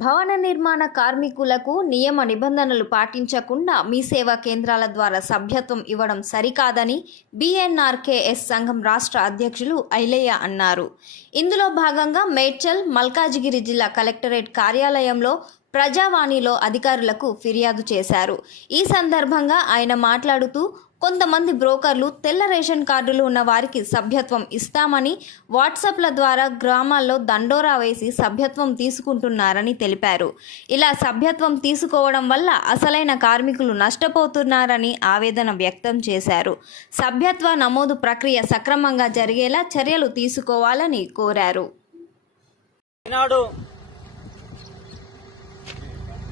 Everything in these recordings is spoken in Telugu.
భవన నిర్మాణ కార్మికులకు నియమ నిబంధనలు పాటించకుండా మీ సేవా కేంద్రాల ద్వారా సభ్యత్వం ఇవ్వడం సరికాదని బీఎన్ఆర్కేఎస్ సంఘం రాష్ట్ర అధ్యక్షులు ఐలయ్య అన్నారు. ఇందులో భాగంగా మేడ్చల్, మల్కాజిగిరి జిల్లా కలెక్టరేట్ కార్యాలయంలో ప్రజావాణిలో అధికారులకు ఫిర్యాదు చేశారు. ఈ సందర్భంగా ఆయన మాట్లాడుతూ, కొంతమంది బ్రోకర్లు తెల్ల రేషన్ కార్డులు ఉన్న వారికి సభ్యత్వం ఇస్తామని వాట్సాప్ల ద్వారా గ్రామాల్లో దండోరా వేసి సభ్యత్వం తీసుకుంటున్నారని తెలిపారు. ఇలా సభ్యత్వం తీసుకోవడం వల్ల అసలైన కార్మికులు నష్టపోతున్నారని ఆవేదన వ్యక్తం చేశారు. సభ్యత్వ నమోదు ప్రక్రియ సక్రమంగా జరిగేలా చర్యలు తీసుకోవాలని కోరారు.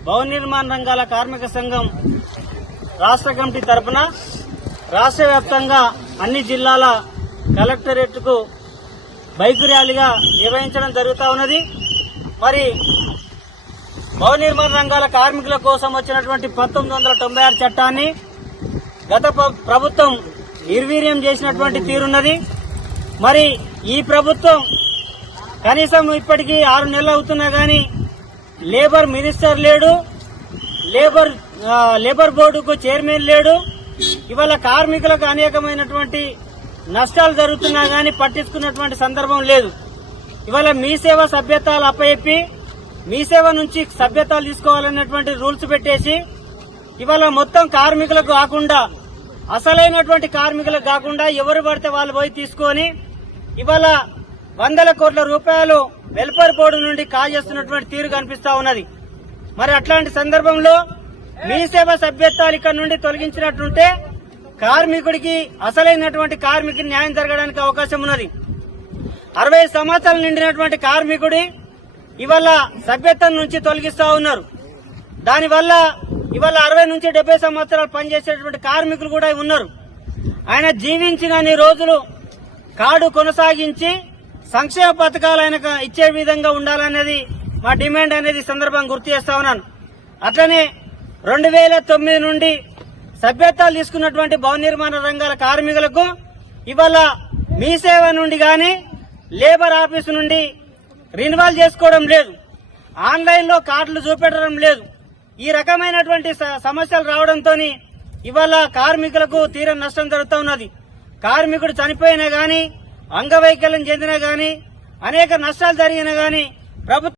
భవన నిర్మాణ రంగాల కార్మిక సంఘం రాష్ట్ర కమిటీ తరఫున రాష్ట్ర వ్యాప్తంగా అన్ని జిల్లాల కలెక్టరేట్కు బైక్ ర్యాలీగా నిర్వహించడం జరుగుతూ ఉన్నది. మరి భవన నిర్మాణ రంగాల కార్మికుల కోసం వచ్చినటువంటి 1996 చట్టాన్ని గత ప్రభుత్వం నిర్వీర్యం చేసినటువంటి తీరున్నది. మరి ఈ ప్రభుత్వం కనీసం ఇప్పటికీ 6 నెలలు అవుతున్నా గానీ లేబర్ మినిస్టర్ లేడు, లేబర్ బోర్డుకు చైర్మన్ లేడు. ఇవాళ కార్మికులకు అనేకమైనటువంటి నష్టాలు జరుగుతున్నా గానీ పట్టించుకున్నటువంటి సందర్భం లేదు. ఇవాళ మీ సేవ సభ్యతాలు అప్పచెప్పి మీ సేవ నుంచి సభ్యతాలు తీసుకోవాలనేటువంటి రూల్స్ పెట్టేసి ఇవాళ మొత్తం కార్మికులకు కాకుండా, అసలైనటువంటి కార్మికులకు కాకుండా ఎవరు పడితే వాళ్ళు పోయి తీసుకొని ఇవాళ వందల కోట్ల రూపాయలు వెల్ఫేర్ బోర్డు నుండి కాజేస్తున్నటువంటి తీరు కనిపిస్తా ఉన్నది. మరి అట్లాంటి సందర్భంలో మీ సేవ సభ్యత్వాలు ఇక్కడ నుండి తొలగించినట్టుంటే కార్మికుడికి, అసలైనటువంటి కార్మికుడికి న్యాయం జరగడానికి అవకాశం ఉన్నది. 60 సంవత్సరాలు నిండినటువంటి కార్మికుడి ఇవాళ సభ్యత్వం నుంచి తొలగిస్తా ఉన్నారు. దానివల్ల ఇవాళ 60 నుంచి 70 సంవత్సరాలు పనిచేసేటువంటి కార్మికులు కూడా ఉన్నారు. ఆయన జీవించిన రోజులు కార్డు కొనసాగించి సంక్షేమ పథకాలు ఆయనకు ఇచ్చే విధంగా ఉండాలనేది మా డిమాండ్ అనేది సందర్భంగా గుర్తు చేస్తా ఉన్నాను. అట్లనే 2009 నుండి సభ్యత్వాలు తీసుకున్నటువంటి భవన నిర్మాణ రంగాల కార్మికులకు ఇవాళ మీ సేవ నుండి గాని లేబర్ ఆఫీసు నుండి రినివల్ చేసుకోవడం లేదు, ఆన్లైన్ లో కార్డులు చూపెట్టడం లేదు. ఈ రకమైనటువంటి సమస్యలు రావడంతో ఇవాళ కార్మికులకు తీవ్ర నష్టం జరుగుతూ ఉన్నది. కార్మికుడు చనిపోయినా గాని, అంగవైకల్యం చెందినా గాని, అనేక నష్టాలు జరిగినా గాని ప్రభుత్వం